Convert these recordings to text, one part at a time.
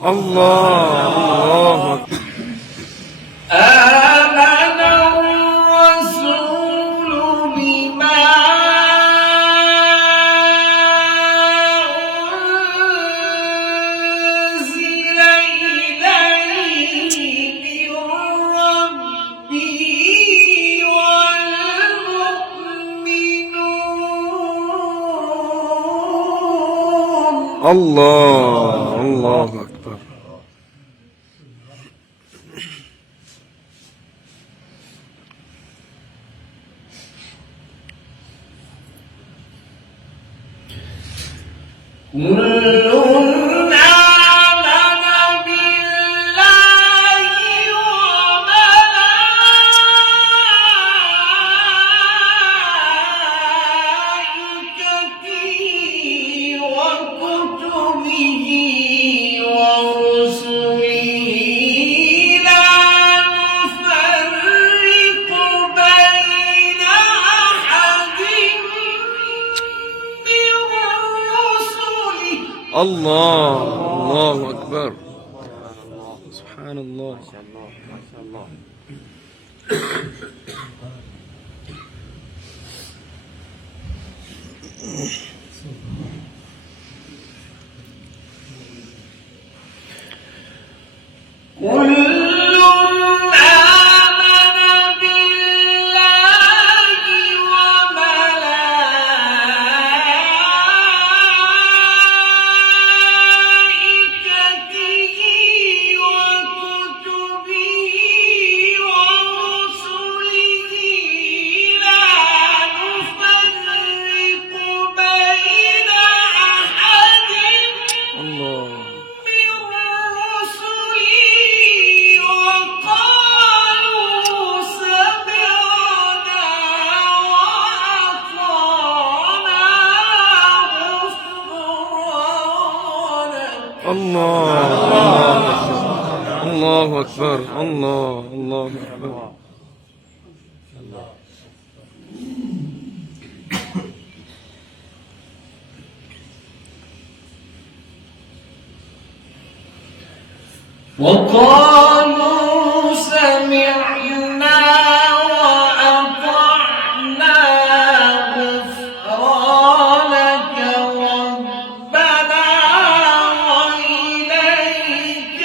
الله الله آمن الرسول بما أنزل إليه من ربه والمؤمنون. الله الله أكبر. كل آمن بالله وملائكته وكتبه ورسله لا نفرق بين أحد من رسله. الله الله أكبر. سبحان الله. ما شاء الله ما شاء الله. كل آمن بالله وملائكته وكتبه ورسله لا نفرق بين أحد الله من رسله وقالوا سمعنا وأطعنا غفرانك. الله الله أكبر. الله الله أكبر. وقالوا سمعنا وأطعنا غفرانك ربنا وإليك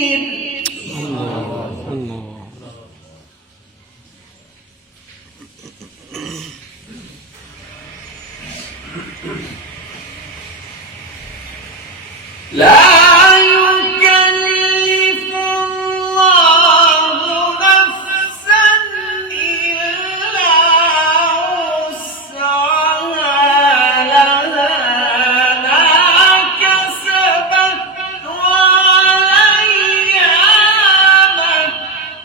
المصير. الله الله. لا يكلف الله نفسا إلا وسعها لها ما كسبت وعليها ما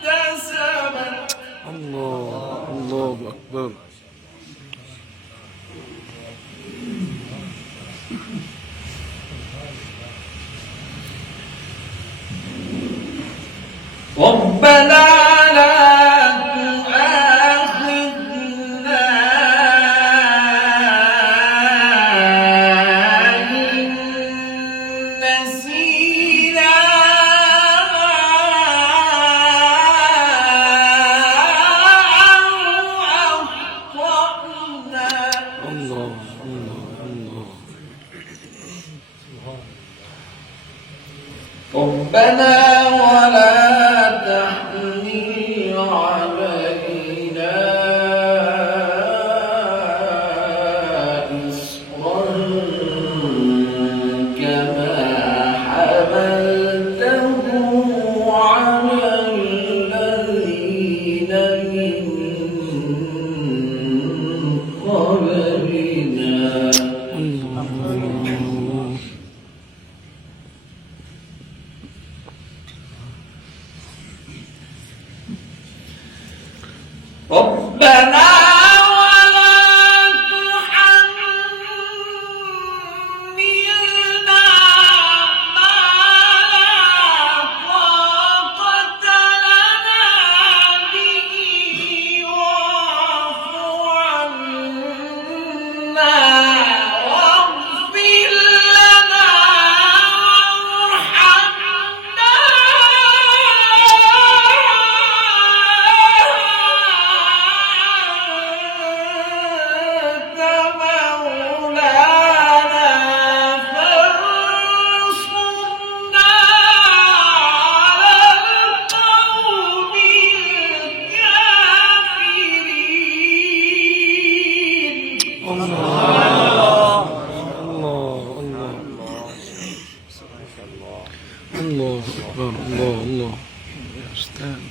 اكتسبت. الله الله أكبر. ربنا لا تؤاخذنا إن نسينا أو أخطأنا. الله الله الله. ربنا ولا تحمل علينا إصرا كما حملته على الذين من قبلنا. الله أكبر. الله يا أستاذ.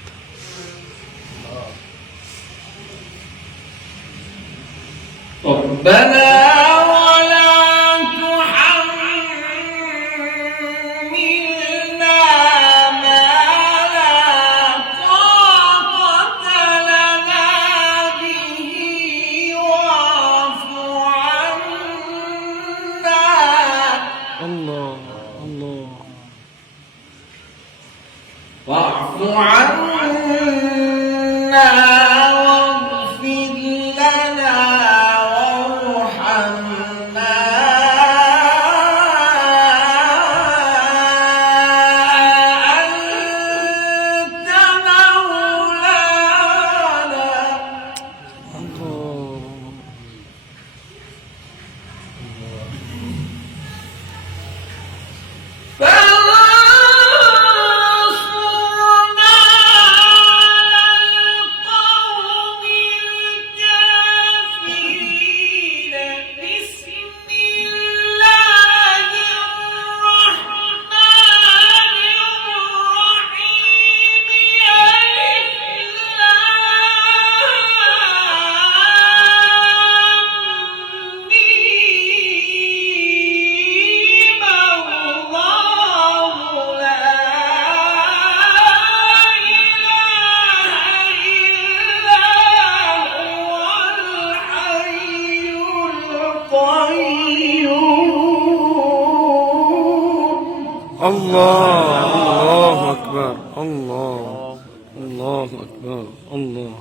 ربنا ولا تحملنا ما لا طاقة لنا به واعف عنا. الله واعف عنا واغفر لنا وارحمنا أنت مولانا فانصرنا على القوم الكافرين. بسم الله الرحمن الرحيم. ألف لام الله لا إله إلا هو الحي القيوم. الله أكبر. الله أكبر. الله